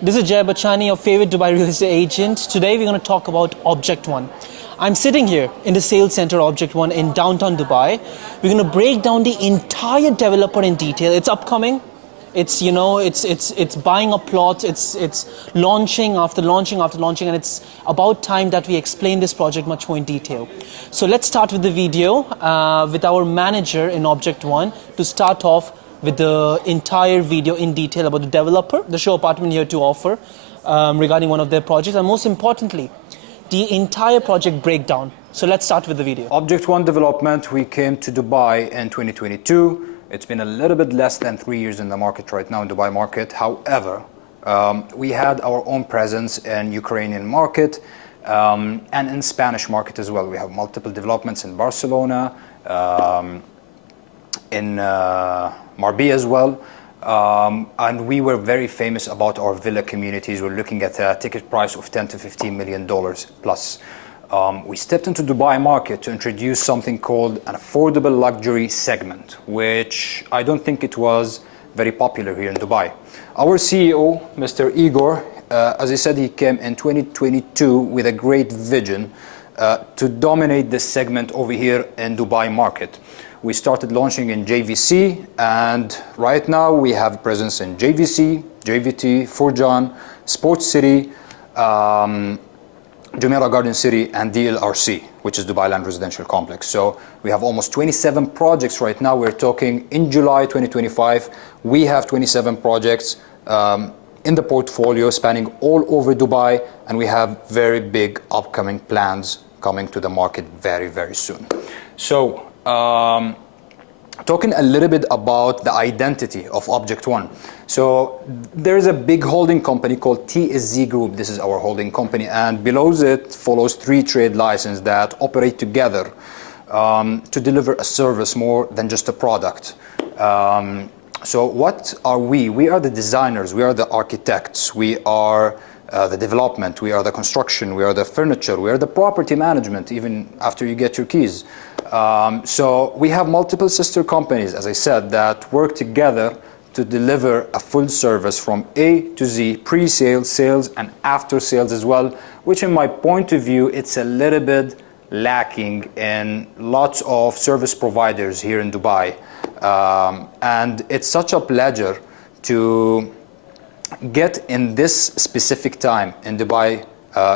This is Jay Bachani, your favorite Dubai real estate agent. Today we're going to talk about Object One. I'm sitting here in the sales center Object One in downtown Dubai. We're going to break down the entire developer in detail. It's upcoming. It's it's buying a plot. It's launching after launching after launching, and it's about time that we explain this project much more in detail. So let's start with the video with our manager in Object One to start off with the entire video in detail about the developer, the show apartment here to offer regarding one of their projects, and most importantly, the entire project breakdown. So let's start with the video. Object One development, we came to Dubai in 2022. It's been a little bit less than 3 years in the market right now, in Dubai market. However, we had our own presence in Ukrainian market and in Spanish market as well. We have multiple developments in Barcelona, in Marbella as well, and we were very famous about our villa communities. We're looking at a ticket price of $10 to $15 million plus. We stepped into Dubai market to introduce something called an affordable luxury segment, which I don't think it was very popular here in Dubai. Our CEO, Mr. Igor, as I said, he came in 2022 with a great vision to dominate this segment over here in Dubai market. We started launching in JVC, and right now we have presence in JVC, JVT, Furjan, Sports City, Jumeirah Garden City, and DLRC, which is Dubai Land Residential Complex. So we have almost 27 projects right now. We're talking in July 2025. We have 27 projects in the portfolio spanning all over Dubai, and we have very big upcoming plans coming to the market very, very soon. So, talking a little bit about the identity of Object One. So there's a big holding company called TSZ Group. This is our holding company, and below it follows 3 trade licenses that operate together to deliver a service more than just a product. So what are we? We are the designers, we are the architects, we are the development, we are the construction, we are the furniture, we are the property management, even after you get your keys. So we have multiple sister companies, as I said, that work together to deliver a full service from A to Z, pre-sales, sales, and after sales as well, which in my point of view, it's a little bit lacking in lots of service providers here in Dubai. And it's such a pleasure to get in this specific time in Dubai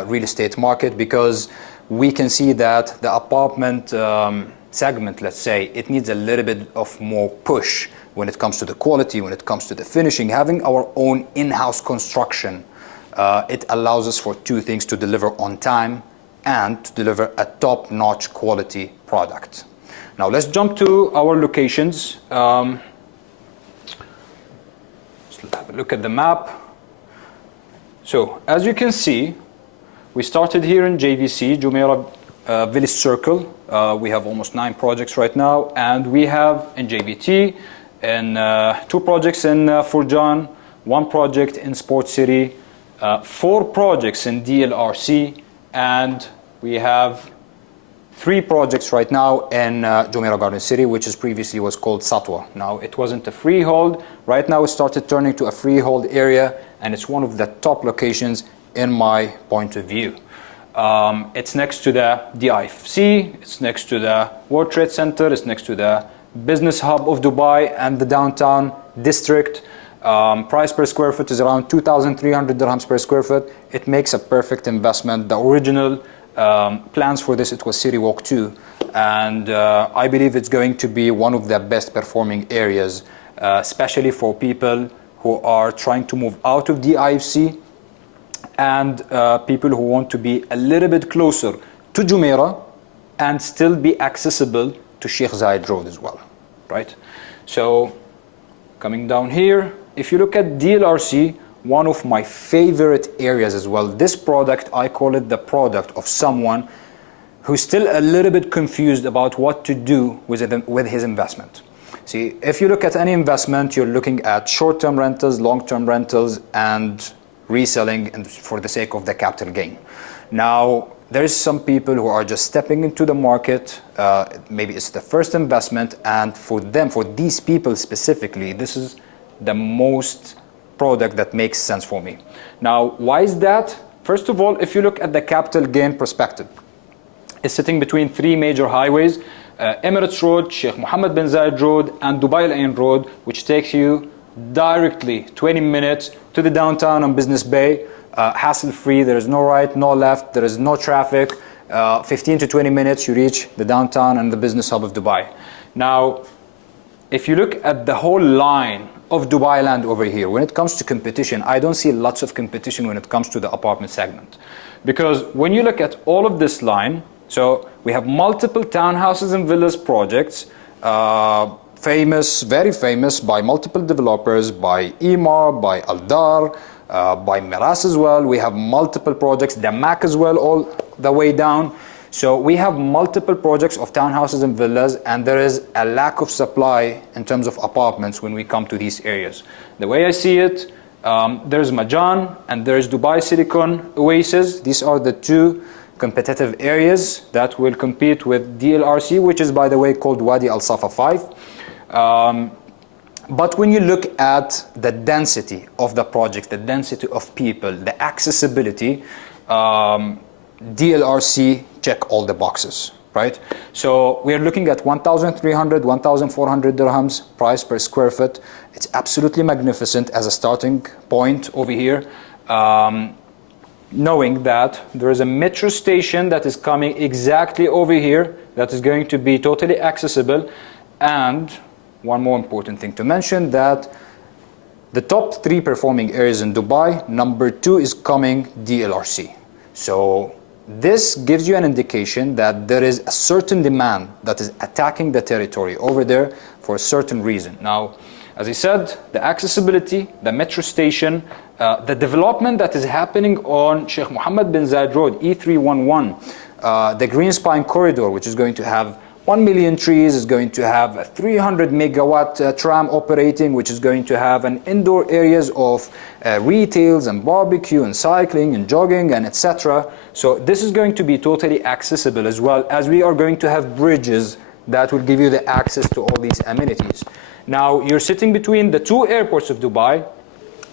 real estate market, because we can see that the apartment segment, let's say, it needs a little bit of more push when it comes to the quality, when it comes to the finishing. Having our own in-house construction, it allows us for 2 things: to deliver on time and to deliver a top-notch quality product. Now let's jump to our locations. Have a look at the map. So as you can see, we started here in JVC, Jumeirah Village Circle. We have almost 9 projects right now, and we have in JVT and 2 projects in Furjan, 1 project in Sports City, 4 projects in DLRC, and we have 3 projects right now in Jumeirah Garden City, which is previously was called Satwa. Now it wasn't a freehold. Right now it started turning to a freehold area, and it's one of the top locations in my point of view. It's next to the DIFC, it's next to the World Trade Center, it's next to the business hub of Dubai and the downtown district. Price per square foot is around 2,300 dirhams per square foot. It makes a perfect investment. The original plans for this, it was City Walk 2, and I believe it's going to be one of the best performing areas, especially for people who are trying to move out of the IFC and people who want to be a little bit closer to Jumeirah and still be accessible to Sheikh Zayed Road as well, right? So coming down here, if you look at DLRC, one of my favorite areas as well. This product, I call it the product of someone who's still a little bit confused about what to do with his investment. See, if you look at any investment, you're looking at short-term rentals, long-term rentals, and reselling for the sake of the capital gain. Now, there's some people who are just stepping into the market. Maybe it's the first investment, and for these people specifically, this is the most product that makes sense for me. Now, why is that? First of all, if you look at the capital gain perspective, it's sitting between three major highways, Emirates Road, Sheikh Mohammed bin Zayed Road, and Dubai Al Ain Road, which takes you directly 20 minutes to the downtown on Business Bay, hassle-free. There is no right, no left, there is no traffic. 15 to 20 minutes, you reach the downtown and the business hub of Dubai. Now, if you look at the whole line of Dubai land over here, when it comes to competition, I don't see lots of competition when it comes to the apartment segment. Because when you look at all of this line, so we have multiple townhouses and villas projects, famous, very famous by multiple developers, by Emaar, by Aldar, by Miras as well. We have multiple projects, the Mac as well, all the way down. So we have multiple projects of townhouses and villas, and there is a lack of supply in terms of apartments when we come to these areas. The way I see it, there's Majan and there's Dubai Silicon Oasis. These are the two competitive areas that will compete with DLRC, which is, by the way, called Wadi Al Safa 5. But when you look at the density of the projects, the density of people, the accessibility, DLRC check all the boxes, right? So we are looking at 1,300, 1,400 dirhams price per square foot. It's absolutely magnificent as a starting point over here. Knowing that there is a metro station that is coming exactly over here that is going to be totally accessible. And one more important thing to mention, that the top three performing areas in Dubai, number 2 is coming DLRC. So this gives you an indication that there is a certain demand that is attacking the territory over there for a certain reason. Now, as I said, the accessibility, the metro station, the development that is happening on Sheikh Mohammed bin Zayed Road, E311, the Green Spine Corridor, which is going to have 1 million trees, is going to have a 300 megawatt tram operating, which is going to have an indoor areas of retails and barbecue and cycling and jogging and etc. So this is going to be totally accessible, as well as we are going to have bridges that will give you the access to all these amenities. Now, you're sitting between the two airports of Dubai,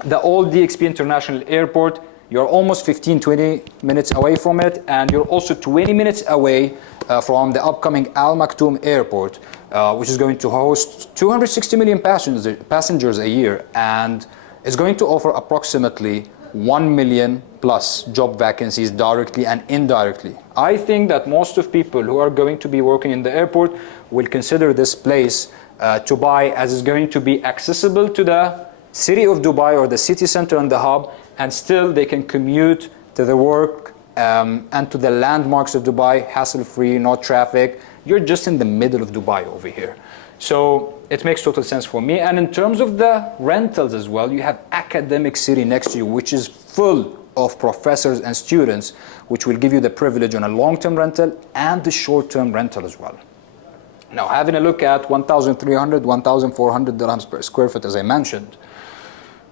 the old DXP International Airport. You're almost 15-20 minutes away from it, and you're also 20 minutes away from the upcoming Al Maktoum Airport, which is going to host 260 million passengers a year, and is going to offer approximately 1 million plus job vacancies directly and indirectly. I think that most of people who are going to be working in the airport will consider this place to buy, as it's going to be accessible to the city of Dubai or the city center and the hub, and still they can commute to the work and to the landmarks of Dubai, hassle-free, no traffic. You're just in the middle of Dubai over here. So it makes total sense for me. And in terms of the rentals as well, you have Academic City next to you, which is full of professors and students, which will give you the privilege on a long-term rental and the short-term rental as well. Now, having a look at 1,300, 1,400 dirhams per square foot, as I mentioned,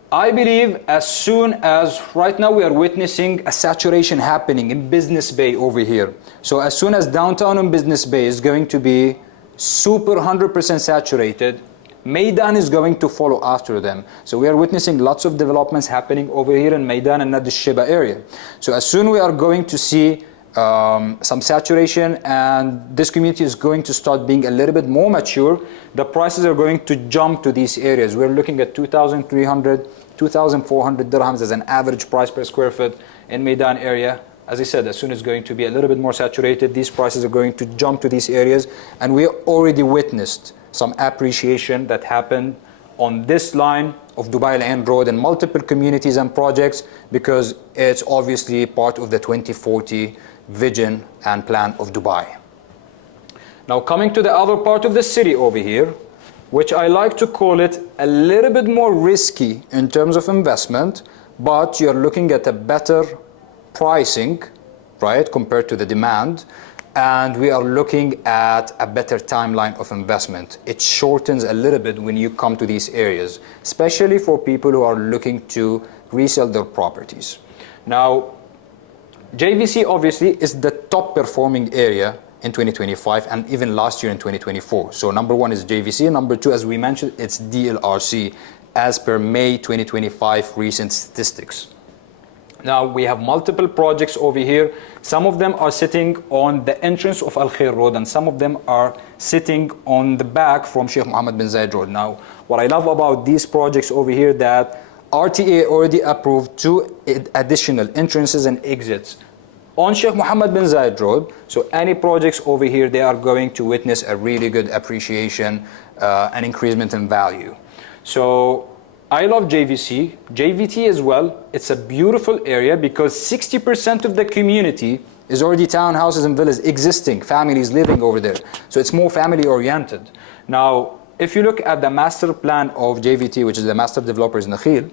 I believe as soon as, right now we are witnessing a saturation happening in Business Bay over here. So as soon as downtown on Business Bay is going to be super 100% saturated, Meydan is going to follow after them. So we are witnessing lots of developments happening over here in Meydan and Nad al-Shiba area. So as soon we are going to see some saturation, and this community is going to start being a little bit more mature, the prices are going to jump to these areas. We're looking at 2,300, 2,400 dirhams as an average price per square foot in Meydan area. As I said, as soon as it's going to be a little bit more saturated, these prices are going to jump to these areas, and we already witnessed some appreciation that happened on this line of Dubai Al Ain Road and multiple communities and projects, because it's obviously part of the 2040 vision and plan of Dubai. Now, coming to the other part of the city over here, which I like to call it a little bit more risky in terms of investment, but you're looking at a better pricing, right, compared to the demand, and we are looking at a better timeline of investment. It shortens a little bit when you come to these areas, especially for people who are looking to resell their properties. Now, JVC obviously is the top performing area in 2025 and even last year in 2024. So number 1 is JVC, number 2, as we mentioned, it's DLRC. as per May 2025 recent statistics. Now we have multiple projects over here. Some of them are sitting on the entrance of Al Khair Road, and some of them are sitting on the back from Sheikh Mohammed bin Zayed Road. Now, what I love about these projects over here that RTA already approved 2 additional entrances and exits on Sheikh Mohammed bin Zayed Road. So any projects over here, they are going to witness a really good appreciation and increasement in value. So I love JVC, JVT as well. It's a beautiful area because 60% of the community is already townhouses and villas existing, families living over there. So it's more family oriented. Now, if you look at the master plan of JVT, which is the master developers Nakhil,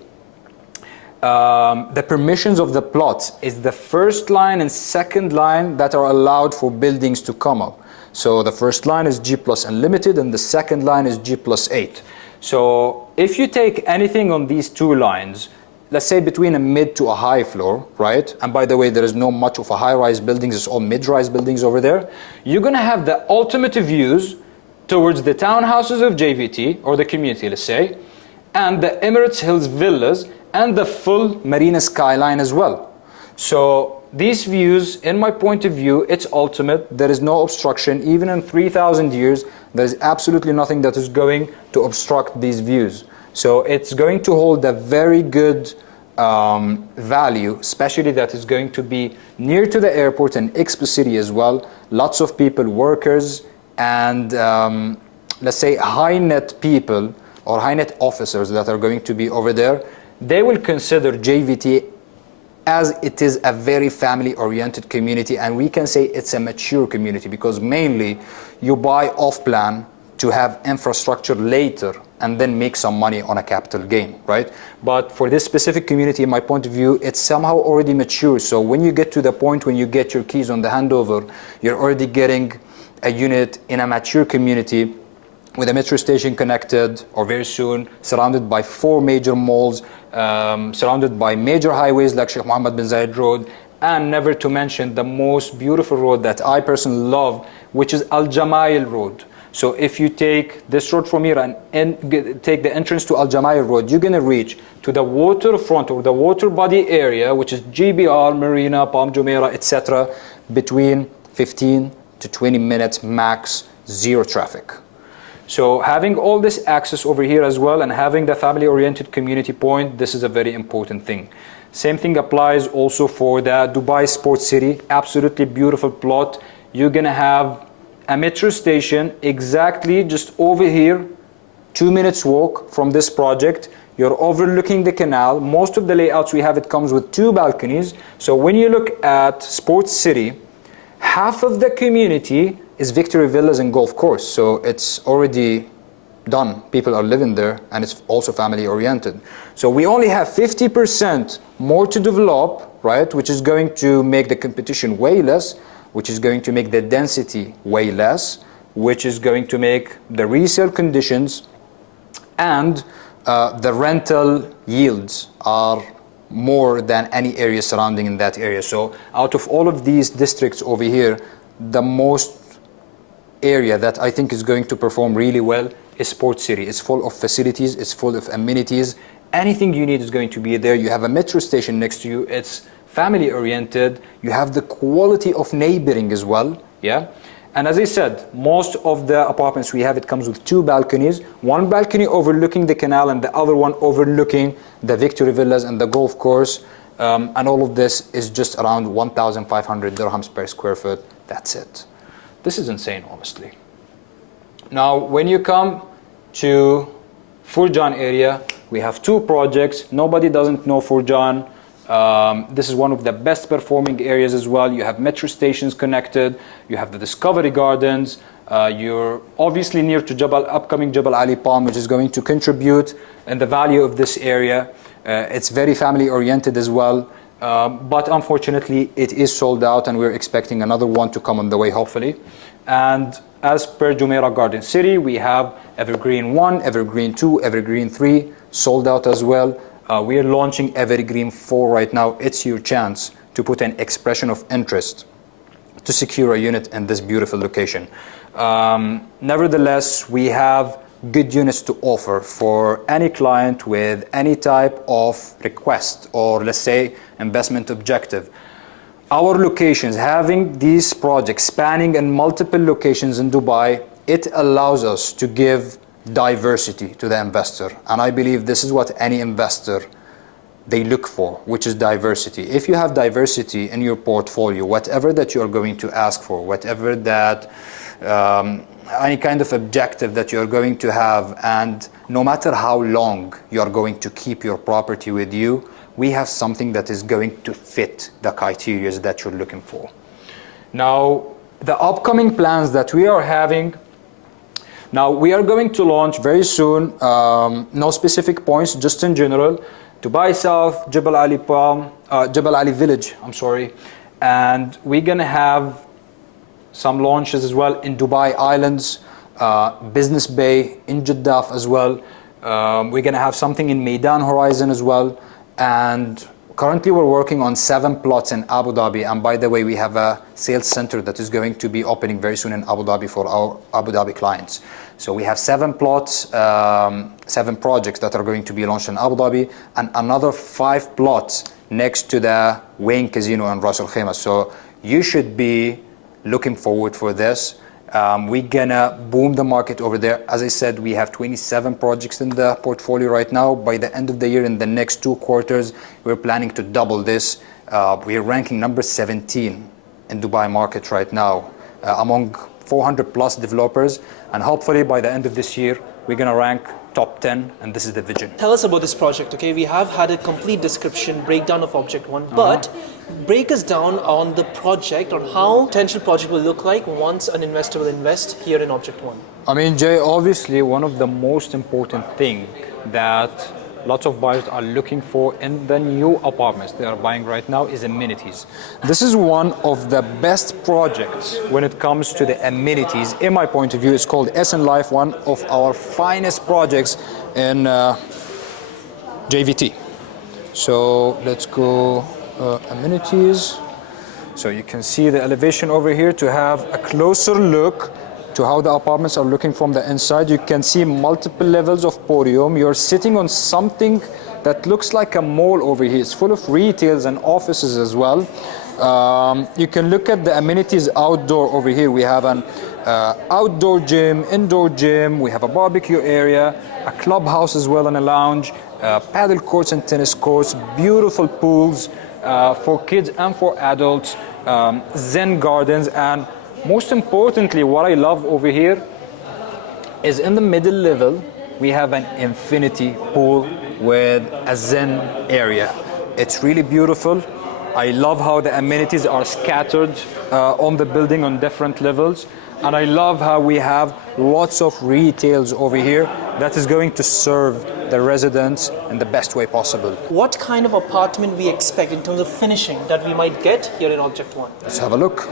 the permissions of the plots is the first line and second line that are allowed for buildings to come up. So the first line is G plus unlimited and the second line is G plus 8. So if you take anything on these 2 lines, let's say between a mid to a high floor, right? And by the way, there is no much of a high-rise buildings, it's all mid-rise buildings over there. You're gonna have the ultimate views towards the townhouses of JVT, or the community, let's say, and the Emirates Hills villas, and the full marina skyline as well. So these views, in my point of view, it's ultimate. There is no obstruction. Even in 3,000 years, there's absolutely nothing that is going to obstruct these views. So it's going to hold a very good value, especially that is going to be near to the airport and Expo City as well. Lots of people, workers, and let's say high net people or high net officers that are going to be over there, they will consider JVT as it is a very family-oriented community, and we can say it's a mature community because mainly you buy off-plan to have infrastructure later and then make some money on a capital gain, right? But for this specific community, in my point of view, it's somehow already mature. So when you get to the point when you get your keys on the handover, you're already getting a unit in a mature community with a metro station connected, or very soon, surrounded by 4 major malls, surrounded by major highways like Sheikh Mohammed bin Zayed Road, and never to mention the most beautiful road that I personally love, which is Al Jamail Road. So if you take this road from here and take the entrance to Al Jamail Road, you're gonna reach to the waterfront or the water body area, which is GBR, Marina, Palm Jumeirah, etc., between 15 to 20 minutes max, zero traffic. So having all this access over here as well and having the family-oriented community point, this is a very important thing. Same thing applies also for the Dubai Sports City, absolutely beautiful plot. You're gonna have a metro station exactly just over here, 2 minutes walk from this project. You're overlooking the canal. Most of the layouts we have, it comes with 2 balconies. So when you look at Sports City, half of the community is Victory Villas and golf course. So it's already done. People are living there and it's also family oriented. So we only have 50% more to develop, right? Which is going to make the competition way less, which is going to make the density way less, which is going to make the resale conditions and the rental yields are more than any area surrounding in that area. So out of all of these districts over here, the most area that I think is going to perform really well is Sports City. It's full of facilities, it's full of amenities. Anything you need is going to be there. You have a metro station next to you. It's family oriented. You have the quality of neighboring as well. Yeah. And as I said, most of the apartments we have, it comes with 2 balconies. 1 balcony overlooking the canal and the other one overlooking the Victory Villas and the golf course. And all of this is just around 1,500 dirhams per square foot. That's it. This is insane, honestly. Now, when you come to Furjan area, we have 2 projects. Nobody doesn't know Furjan. This is one of the best performing areas as well. You have metro stations connected. You have the Discovery Gardens. You're obviously near to upcoming Jabal Ali Palm, which is going to contribute in the value of this area. It's very family oriented as well. But unfortunately, it is sold out and we're expecting another one to come on the way, hopefully. And as per Jumeirah Garden City, we have Evergreen 1, Evergreen 2, Evergreen 3, sold out as well. We are launching Evergreen 4 right now. It's your chance to put an expression of interest to secure a unit in this beautiful location. Nevertheless, we have good units to offer for any client with any type of request or, let's say, investment objective. Our locations, having these projects spanning in multiple locations in Dubai, it allows us to give diversity to the investor. And I believe this is what any investor they look for, which is diversity. If you have diversity in your portfolio, whatever that you're going to ask for, whatever that any kind of objective that you're going to have, and no matter how long you're going to keep your property with you, we have something that is going to fit the criteria that you're looking for. Now, the upcoming plans that we are having, now we are going to launch very soon, no specific points, just in general, Dubai South, Jebel Ali Palm, Jebel Ali Village, I'm sorry, and we're gonna have some launches as well in Dubai Islands, Business Bay, in Jeddah as well. We're gonna have something in Meydan Horizon as well, and currently we're working on 7 plots in Abu Dhabi, and by the way, we have a sales center that is going to be opening very soon in Abu Dhabi for our Abu Dhabi clients. So we have 7 plots, 7 projects that are going to be launched in Abu Dhabi, and another 5 plots next to the Wayne Casino in Ras Al Khaimah. So you should be looking forward for this. We're gonna boom the market over there. As I said, we have 27 projects in the portfolio right now. By the end of the year, in the next 2 quarters, we're planning to double this. We are ranking number 17 in Dubai market right now, among 400 plus developers, and hopefully by the end of this year, we're gonna rank top 10, and this is the vision. Tell us about this project, okay? We have had a complete description, breakdown of Object 1, but break us down on the project, on how potential project will look like once an investor will invest here in Object 1. I mean, Jay, obviously one of the most important thing that lots of buyers are looking for in the new apartments they are buying right now is amenities. This is one of the best projects when it comes to the amenities. In my point of view, it's called SN Life, one of our finest projects in JVT. So let's go amenities. So you can see the elevation over here to have a closer look to how the apartments are looking from the inside. You can see multiple levels of podium. You're sitting on something that looks like a mall over here. It's full of retails and offices as well. You can look at the amenities outdoor over here. We have an outdoor gym, indoor gym. We have a barbecue area, a clubhouse as well, and a lounge, paddle courts and tennis courts, beautiful pools for kids and for adults, Zen gardens, and most importantly, what I love over here is in the middle level, we have an infinity pool with a Zen area. It's really beautiful. I love how the amenities are scattered on the building on different levels. And I love how we have lots of retails over here that is going to serve the residents in the best way possible. What kind of apartment we expect in terms of finishing that we might get here in Object 1? Let's have a look.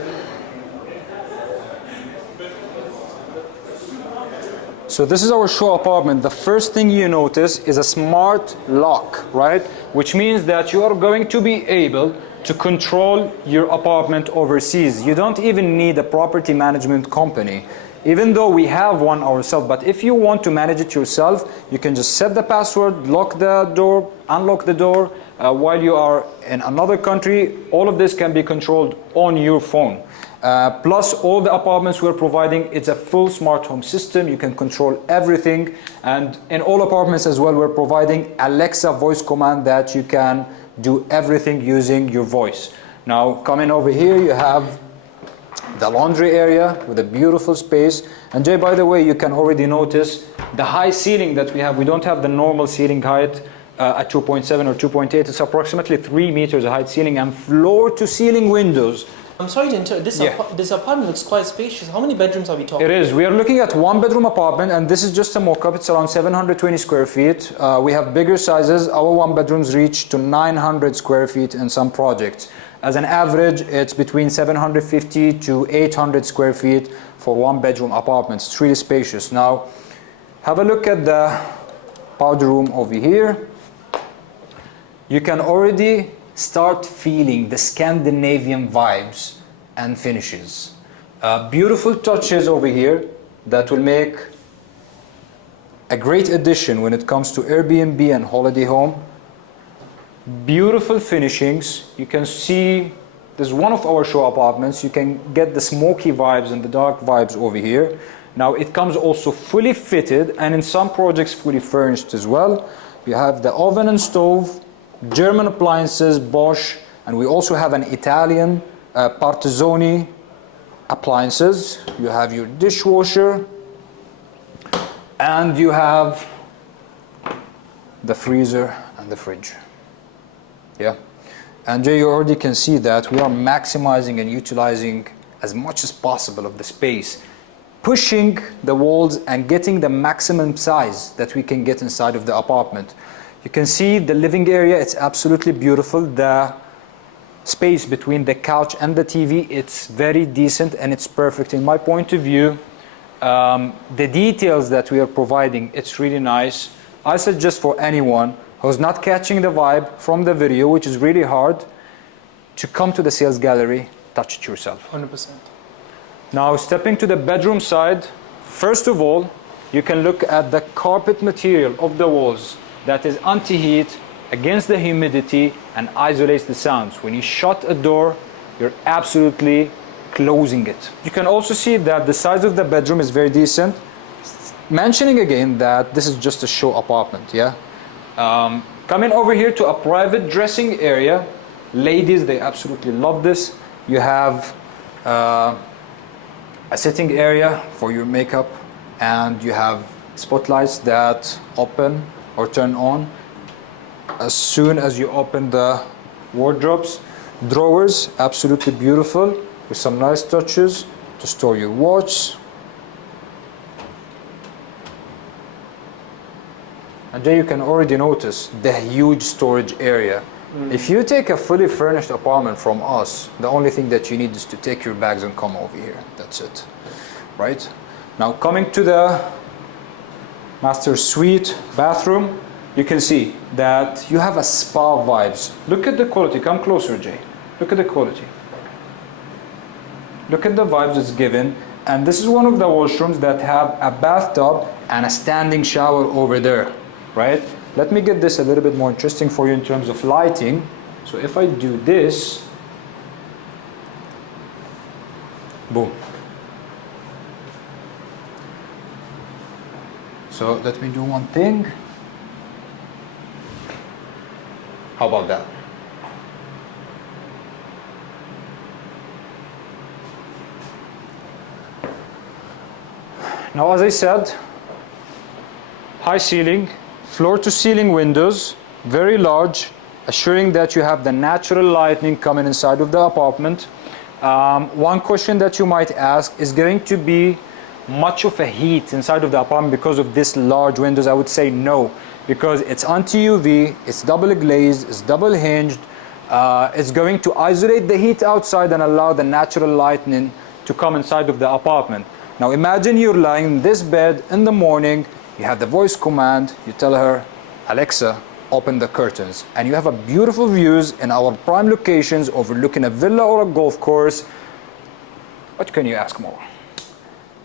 So this is our show apartment. The first thing you notice is a smart lock, right? Which means that you are going to be able to control your apartment overseas. You don't even need a property management company, even though we have one ourselves. But if you want to manage it yourself, you can just set the password, lock the door, unlock the door. While you are in another country, all of this can be controlled on your phone. Plus all the apartments we're providing, it's a full smart home system. You can control everything. And in all apartments as well, we're providing Alexa voice command that you can do everything using your voice. Now coming over here, you have the laundry area with a beautiful space. And Jay, by the way, you can already notice the high ceiling that we have. We don't have the normal ceiling height at 2.7 or 2.8. It's approximately 3 meters height ceiling and floor to ceiling windows. I'm sorry to interrupt. This apartment looks quite spacious. How many bedrooms are we talking? It is. We are looking at 1-bedroom apartment, and this is just a mock-up. It's around 720 square feet. We have bigger sizes. Our 1-bedrooms reach to 900 square feet in some projects. As an average, it's between 750 to 800 square feet for 1-bedroom apartments. It's really spacious. Now, have a look at the powder room over here. You can already start feeling the Scandinavian vibes and finishes. Beautiful touches over here that will make a great addition when it comes to Airbnb and holiday home. Beautiful finishings. You can see this is one of our show apartments. You can get the smoky vibes and the dark vibes over here. Now it comes also fully fitted, and in some projects fully furnished as well. You have the oven and stove, German appliances, Bosch, and we also have an Italian Partizoni appliances. You have your dishwasher, and you have the freezer and the fridge. Yeah, and Jay, you already can see that we are maximizing and utilizing as much as possible of the space, pushing the walls and getting the maximum size that we can get inside of the apartment. You can see the living area, it's absolutely beautiful. The space between the couch and the TV, it's very decent and it's perfect in my point of view. The details that we are providing, it's really nice. I suggest for anyone who's not catching the vibe from the video, which is really hard, to come to the sales gallery, touch it yourself. 100%. Now stepping to the bedroom side, first of all, you can look at the carpet material of the walls that is anti-heat, against the humidity, and isolates the sounds. When you shut a door, you're absolutely closing it. You can also see that the size of the bedroom is very decent. Mentioning again that this is just a show apartment, yeah? Coming over here to a private dressing area. Ladies, they absolutely love this. You have a sitting area for your makeup, and you have spotlights that open or turn on as soon as you open the wardrobes. Drawers, absolutely beautiful, with some nice touches to store your watch. And there you can already notice the huge storage area. If you take a fully furnished apartment from us, the only thing that you need is to take your bags and come over here. That's it, right? Now coming to the master suite bathroom, you can see that you have a spa vibes. Look at the quality. Come closer, Jay. Look at the quality. Look at the vibes it's given. And this is one of the washrooms that have a bathtub and a standing shower over there, right? Let me get this a little bit more interesting for you in terms of lighting. So if I do this, boom. So let me do one thing. How about that? Now, as I said, high ceiling, floor to ceiling windows, very large, assuring that you have the natural lighting coming inside of the apartment. One question that you might ask, is going to be much of a heat inside of the apartment because of this large windows? I would say no, because it's anti-UV, it's double glazed, it's double hinged. It's going to isolate the heat outside and allow the natural lighting to come inside of the apartment. Now imagine you're lying in this bed in the morning, you have the voice command, you tell her, Alexa, open the curtains, and you have a beautiful views in our prime locations overlooking a villa or a golf course. What can you ask more?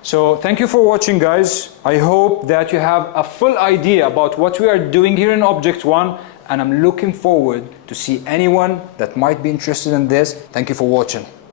So thank you for watching, guys. I hope that you have a full idea about what we are doing here in Object One, and I'm looking forward to see anyone that might be interested in this. Thank you for watching.